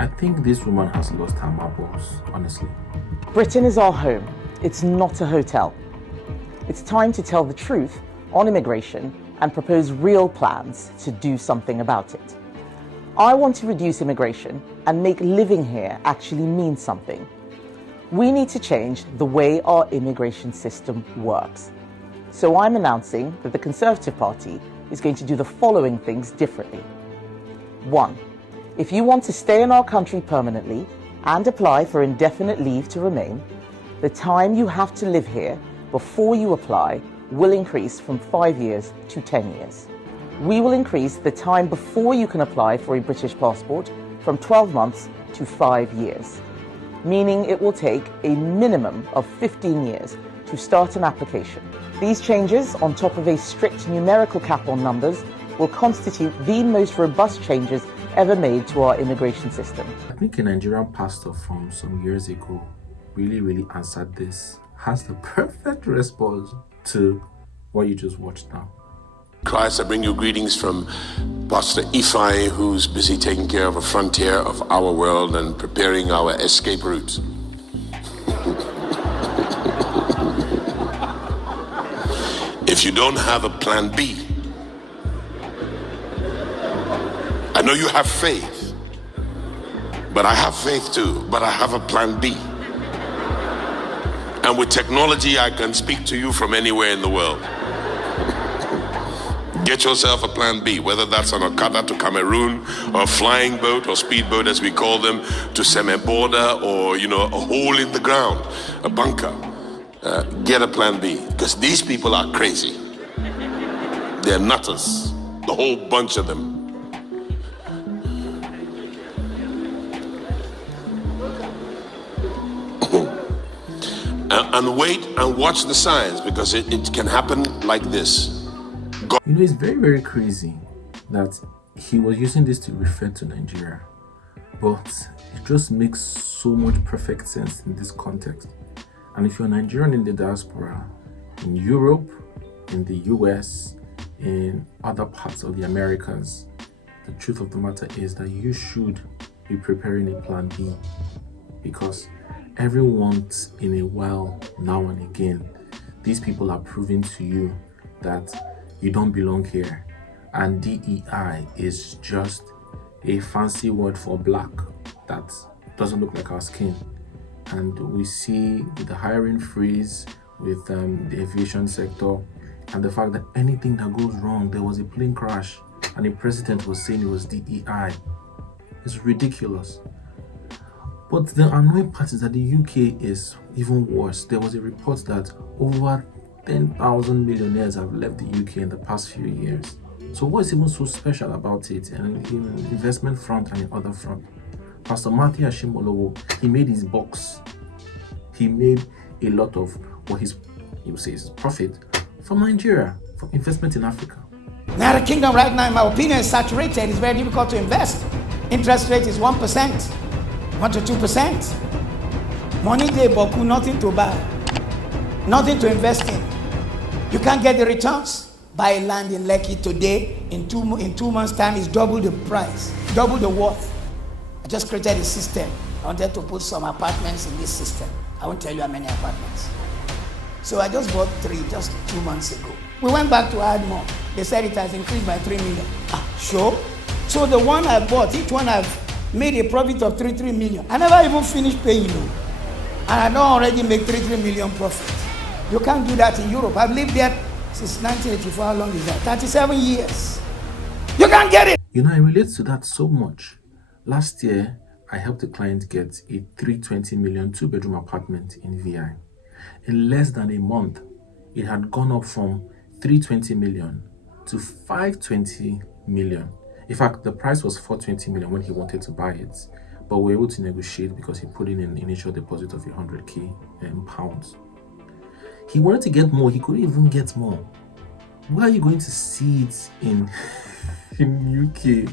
I think this woman has lost her marbles, honestly. Britain is our home. It's not a hotel. It's time to tell the truth on immigration and propose real plans to do something about it. I want to reduce immigration and make living here actually mean something. We need to change the way our immigration system works. So I'm announcing that the Conservative Party is going to do the following things differently. 1. If you want to stay in our country permanently and apply for indefinite leave to remain, the time you have to live here before you apply will increase from 5 years to 10 years. We will increase the time before you can apply for a British passport from 12 months to 5 years, meaning it will take a minimum of 15 years to start an application. These changes, on top of a strict numerical cap on numbers, will constitute the most robust changes ever made to our immigration system. I think a Nigerian pastor from some years ago really answered this, has the perfect response to what you just watched now. Christ, I bring you greetings from Pastor Ifai, who's busy taking care of a frontier of our world and preparing our escape routes. If you don't have a plan B, I know you have faith, but I have faith too, but I have a plan B. And with technology, I can speak to you from anywhere in the world. Get yourself a plan B, whether that's on Okada to Cameroon, or a flying boat or speedboat as we call them, to Seme-Border, or a hole in the ground, a bunker. Get a plan B, because these people are crazy. They're nutters, the whole bunch of them. And wait and watch the signs, because it can happen like this. It's very crazy that he was using this to refer to Nigeria, but it just makes so much perfect sense in this context. And if you're Nigerian in the diaspora, in Europe, in the US, in other parts of the Americas, the truth of the matter is that you should be preparing a plan B, because every once in a while, now and again, these people are proving to you that you don't belong here, and DEI is just a fancy word for black that doesn't look like our skin. And we see with the hiring freeze, with the aviation sector, and the fact that anything that goes wrong, there was a plane crash and the president was saying it was DEI. It's ridiculous. But the annoying part is that the UK is even worse. There was a report that over 10,000 millionaires have left the UK in the past few years. So what is even so special about it? And in investment front and in other front, Pastor Matthew Ashimolowo, he made his box. He made a lot of what he would say is profit from Nigeria, from investment in Africa. Now the kingdom right now, in my opinion, is saturated. It's very difficult to invest. Interest rate is 1%, 1 to 2%. Money day, boku, nothing to buy, nothing to invest in. You can't get the returns. Buy land in Lekki today, in two months' time, it's double the price, double the worth. I just created a system. I wanted to put some apartments in this system. I won't tell you how many apartments. So I just bought 3 just 2 months ago. We went back to add more. They said it has increased by 3 million. Sure. So the one I bought, each one I've made a profit of 3 million. I never even finished paying you. And I don't already make 3 million profit. You can't do that in Europe. I've lived there since 1984. How long is that? 37 years. You can't get it. I relate to that so much. Last year, I helped a client get a 320 million 2-bedroom apartment in VI. In less than a month, it had gone up from 320 million to 520 million. In fact, the price was 420 million when he wanted to buy it, but we were able to negotiate because he put in an initial deposit of 100k pounds. He wanted to get more. He couldn't even get more. Where are you going to see it in UK?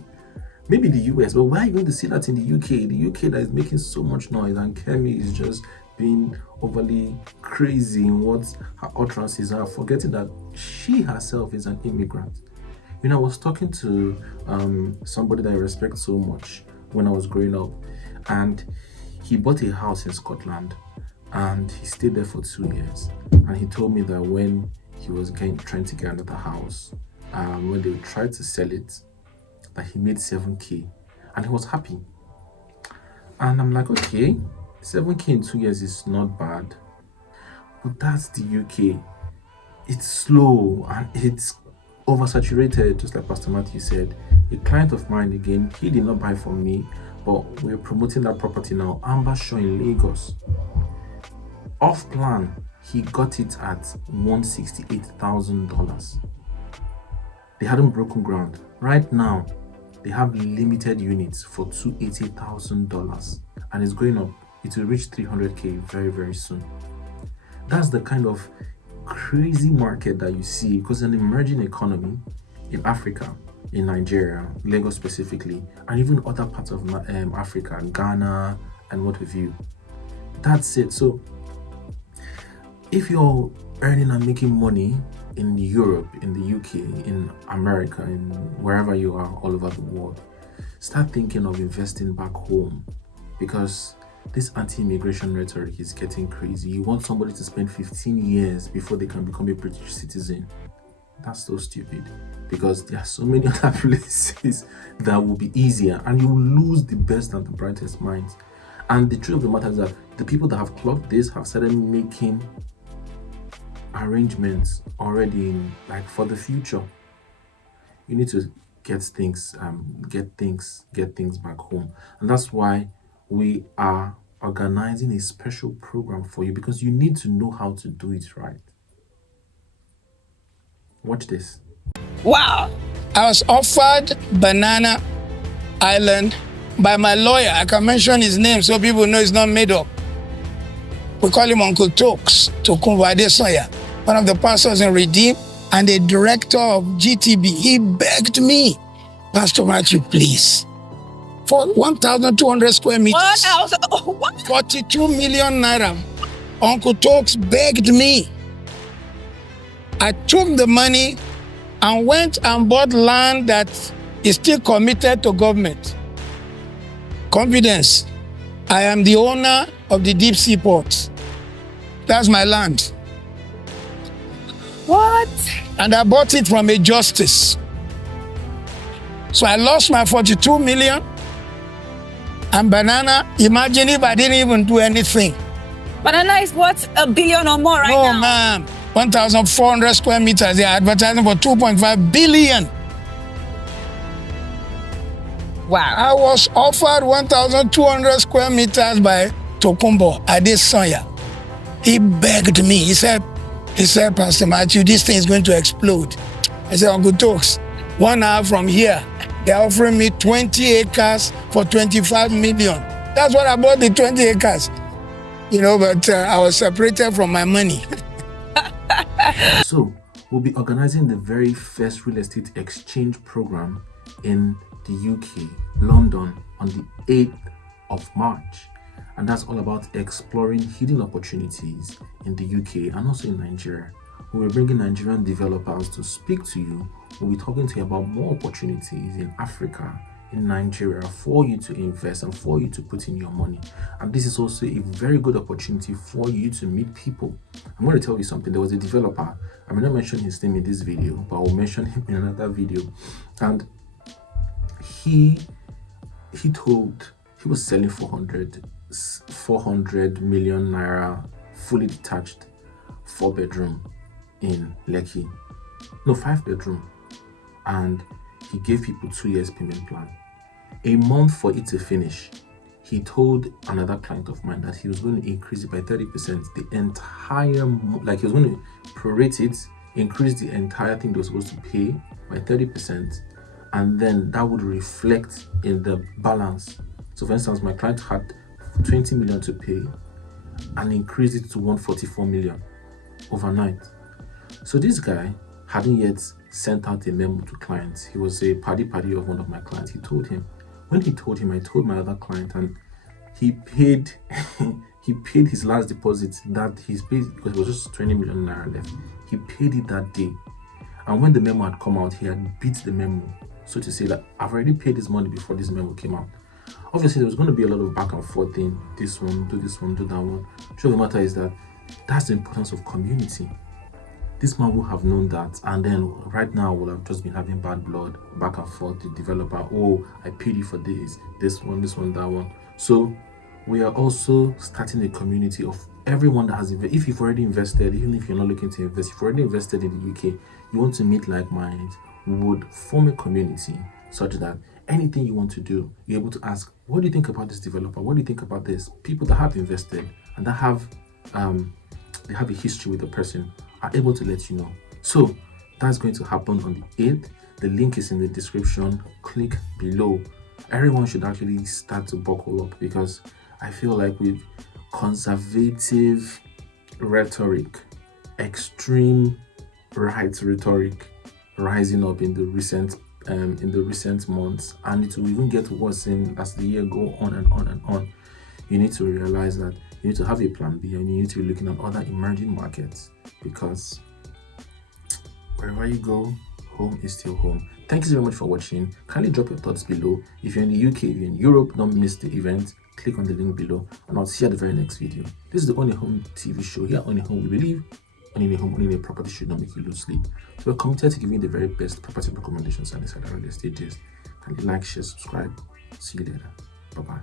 Maybe the US, but where are you going to see that in the UK? The UK that is making so much noise, and Kemi is just being overly crazy in what her utterances are, forgetting that she herself is an immigrant. I was talking to somebody that I respect so much when I was growing up. And he bought a house in Scotland and he stayed there for 2 years. And he told me that when he was trying to get another house, when they tried to sell it, that he made 7K and he was happy. And I'm like, okay, 7K in 2 years is not bad, but that's the UK. It's slow and it's oversaturated, just like Pastor Matthew said. A client of mine, again, he did not buy from me, but we're promoting that property now, Amber Shaw in Lagos. Off plan, he got it at $168,000. They hadn't broken ground. Right now, they have limited units for $280,000 and it's going up. It will reach 300K very, very soon. That's the kind of crazy market that you see, because an emerging economy in Africa, in Nigeria, Lagos specifically, and even other parts of Africa, Ghana, and what have you. That's it. So if you're earning and making money in Europe, in the UK, in America, in wherever you are all over the world, start thinking of investing back home, because this anti-immigration rhetoric is getting crazy. You want somebody to spend 15 years before they can become a British citizen. That's so stupid, because there are so many other places that will be easier and you will lose the best and the brightest minds. And the truth of the matter is that the people that have clocked this have started making arrangements already for the future. You need to get things back home. And that's why we are organizing a special program for you, because you need to know how to do it right. Watch this. Wow. I was offered Banana Island by my lawyer. I can mention his name so people know it's not made up. We call him Uncle Tokes, Tokunbo Adesanya, one of the pastors in Redeem and the director of GTB. He begged me, Pastor Matthew, please, for 1,200 square meters, 42 million naira. Uncle Tokes begged me. I took the money and went and bought land that is still committed to government. Confidence. I am the owner of the deep sea ports. That's my land. What? And I bought it from a justice. So I lost my 42 million. And Banana, imagine if I didn't even do anything. Banana is worth $1 billion or more right now. No, ma'am. 1,400 square meters. They are advertising for 2.5 billion. Wow. I was offered 1,200 square meters by Tokunbo Adesanya. He begged me. He said, Pastor Matthew, this thing is going to explode. I said, Uncle Tokes, 1 hour from here, they're offering me 20 acres for 25 million. That's what I bought, the 20 acres. But I was separated from my money. So we'll be organizing the very first real estate exchange program in the UK, London, on the 8th of March. And that's all about exploring hidden opportunities in the UK and also in Nigeria. We're bringing Nigerian developers to speak to you. We'll be talking to you about more opportunities in Africa, in Nigeria, for you to invest and for you to put in your money. And this is also a very good opportunity for you to meet people. I'm going to tell you something. There was a developer. I may not mention his name in this video, but I'll mention him in another video. And he was selling 400 million naira fully detached 4-bedroom in Lekki. No, 5-bedroom. And he gave people 2 years payment plan. A month for it to finish, he told another client of mine that he was going to increase it by 30%. The entire, he was going to prorate it, increase the entire thing they were supposed to pay by 30%, and then that would reflect in the balance. So for instance, my client had 20 million to pay and increased it to 144 million overnight. So this guy hadn't yet sent out a memo to clients. He was a paddy of one of my clients. I told him, I told my other client, and he paid his last deposit that he's paid, because it was just 20 million naira left. He paid it that day. And when the memo had come out, he had beat the memo, so to say, that I've already paid this money before this memo came out. Obviously, there was going to be a lot of back and forth in this one, do that one. The matter is that that's the importance of community. This man would have known that, and then right now would have just been having bad blood back and forth. The developer, oh, I paid you for this one, that one. So we are also starting a community of everyone that has invested. If you've already invested, even if you're not looking to invest, if you've already invested in the UK, you want to meet like minds, we would form a community such that anything you want to do, you're able to ask, what do you think about this developer? What do you think about this? People that have invested and that have they have a history with the person are able to let you know. So that's going to happen on the 8th. The link is in the description. Click below. Everyone should actually start to buckle up, because I feel like with conservative rhetoric, extreme right rhetoric rising up in the recent months, and it will even get worse as the year go on and on and on, you need to realize that you need to have a plan B, and you need to be looking at other emerging markets, because wherever you go, home is still home. Thank you so very much for watching. Kindly drop your thoughts below. If you're in the UK, if you're in Europe, don't miss the event. Click on the link below, and I'll see you at the very next video. This is the Ownahome TV show. Here at Ownahome, we believe owning a home, owning a property should not make you lose sleep. So we're committed to giving the very best property recommendations and inside real estate. Kindly like, share, subscribe. See you later. Bye-bye.